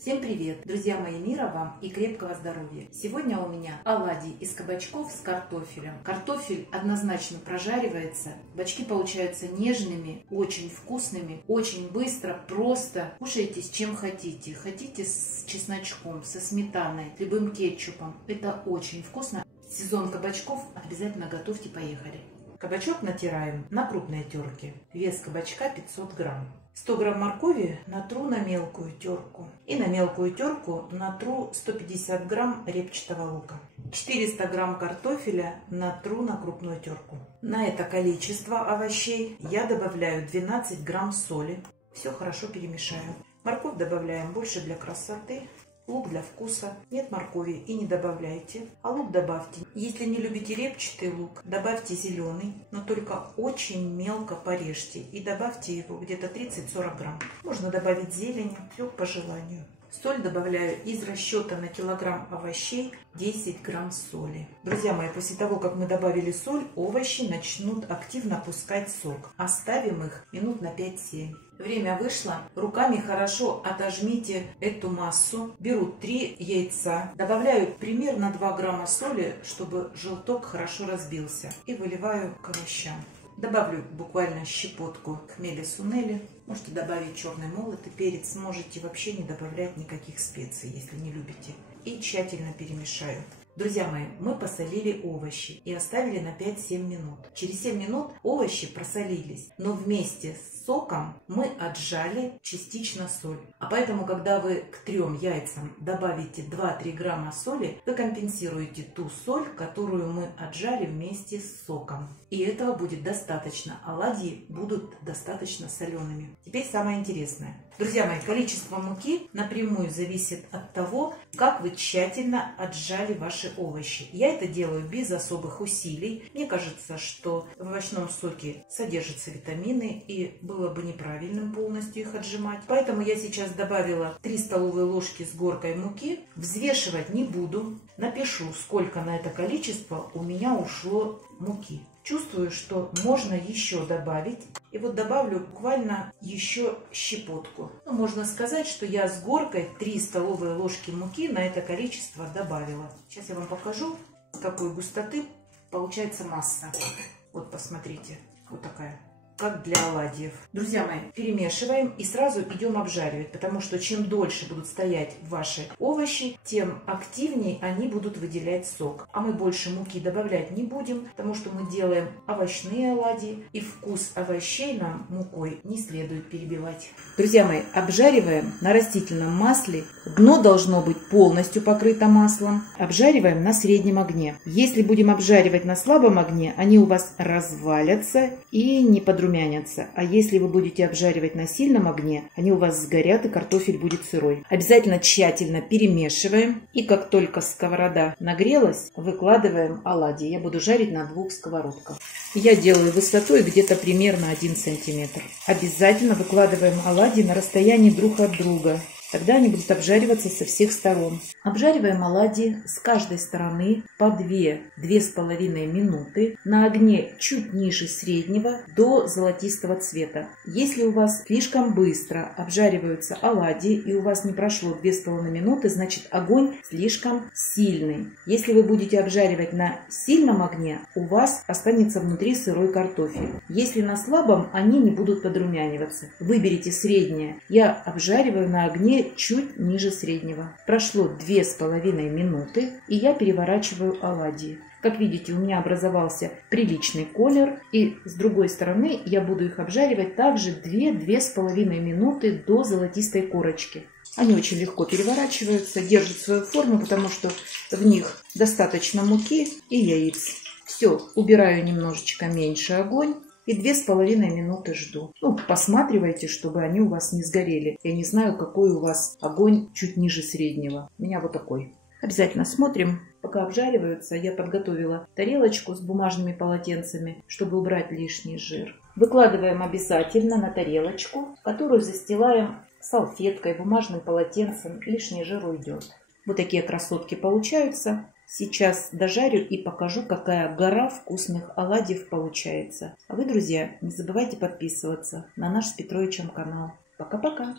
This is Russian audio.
Всем привет! Друзья мои, мира вам и крепкого здоровья! Сегодня у меня оладьи из кабачков с картофелем. Картофель однозначно прожаривается. Кабачки получаются нежными, очень вкусными, очень быстро, просто. Кушайте с чем хотите. Хотите с чесночком, со сметаной, с любым кетчупом. Это очень вкусно. Сезон кабачков обязательно готовьте, поехали. Кабачок натираем на крупной терке. Вес кабачка 500 грамм. 100 грамм моркови натру на мелкую терку. И на мелкую терку натру 150 грамм репчатого лука. 400 грамм картофеля натру на крупную терку. На это количество овощей я добавляю 12 грамм соли. Все хорошо перемешаю. Морковь добавляем больше для красоты. Лук для вкуса. Нет моркови и не добавляйте, а лук добавьте. Если не любите репчатый лук, добавьте зеленый, но только очень мелко порежьте и добавьте его где-то 30-40 грамм. Можно добавить зелень, все по желанию. Соль добавляю из расчета на килограмм овощей 10 грамм соли. Друзья мои, после того, как мы добавили соль, овощи начнут активно пускать сок. Оставим их минут на 5-7. Время вышло. Руками хорошо отожмите эту массу. Беру 3 яйца. Добавляю примерно 2 грамма соли, чтобы желток хорошо разбился. И выливаю к овощам. Добавлю буквально щепотку хмеля сунели. Можете добавить черный молотый перец. Можете вообще не добавлять никаких специй, если не любите. И тщательно перемешаю. Друзья мои, мы посолили овощи и оставили на 5-7 минут. Через 7 минут овощи просолились, но вместе с соком мы отжали частично соль. А поэтому, когда вы к 3 яйцам добавите 2-3 грамма соли, вы компенсируете ту соль, которую мы отжали вместе с соком. И этого будет достаточно. Оладьи будут достаточно солеными. Теперь самое интересное. Друзья мои, количество муки напрямую зависит от того, как вы тщательно отжали ваши овощи. Я это делаю без особых усилий. Мне кажется, что в овощном соке содержатся витамины, и было бы неправильным полностью их отжимать. Поэтому я сейчас добавила 3 столовые ложки с горкой муки. Взвешивать не буду. Напишу, сколько на это количество у меня ушло муки. Чувствую, что можно еще добавить. И вот добавлю буквально еще щепотку. Можно сказать, что я с горкой 3 столовые ложки муки на это количество добавила. Сейчас я вам покажу, с какой густоты получается масса. Вот посмотрите, вот такая. Как для оладьев. Друзья мои, перемешиваем и сразу идем обжаривать, потому что чем дольше будут стоять ваши овощи, тем активнее они будут выделять сок. А мы больше муки добавлять не будем, потому что мы делаем овощные оладьи, и вкус овощей нам мукой не следует перебивать. Друзья мои, обжариваем на растительном масле. Дно должно быть полностью покрыто маслом. Обжариваем на среднем огне. Если будем обжаривать на слабом огне, они у вас развалятся и не подрумянятся. А если вы будете обжаривать на сильном огне, они у вас сгорят и картофель будет сырой. Обязательно тщательно перемешиваем. И как только сковорода нагрелась, выкладываем оладьи. Я буду жарить на 2 сковородках. Я делаю высотой где-то примерно 1 сантиметр. Обязательно выкладываем оладьи на расстоянии друг от друга. Тогда они будут обжариваться со всех сторон. Обжариваем оладьи с каждой стороны по 2-2,5 минуты на огне чуть ниже среднего до золотистого цвета. Если у вас слишком быстро обжариваются оладьи и у вас не прошло 2,5 минуты, значит огонь слишком сильный. Если вы будете обжаривать на сильном огне, у вас останется внутри сырой картофель. Если на слабом, они не будут подрумяниваться. Выберите среднее. Я обжариваю на огне чуть ниже среднего. Прошло 2,5 минуты, и я переворачиваю оладьи. Как видите, у меня образовался приличный колер, и с другой стороны я буду их обжаривать также 2-2,5 минуты до золотистой корочки. Они очень легко переворачиваются, держат свою форму, потому что в них достаточно муки и яиц. Все, убираю немножечко меньше огонь. И 2,5 минуты жду. Посматривайте, чтобы они у вас не сгорели. Я не знаю, какой у вас огонь чуть ниже среднего. У меня вот такой. Обязательно смотрим. Пока обжариваются, я подготовила тарелочку с бумажными полотенцами, чтобы убрать лишний жир. Выкладываем обязательно на тарелочку, которую застилаем салфеткой, бумажным полотенцем. Лишний жир уйдет. Вот такие красотки получаются. Сейчас дожарю и покажу, какая гора вкусных оладьев получается. А вы, друзья, не забывайте подписываться на наш с Петровичем канал. Пока-пока!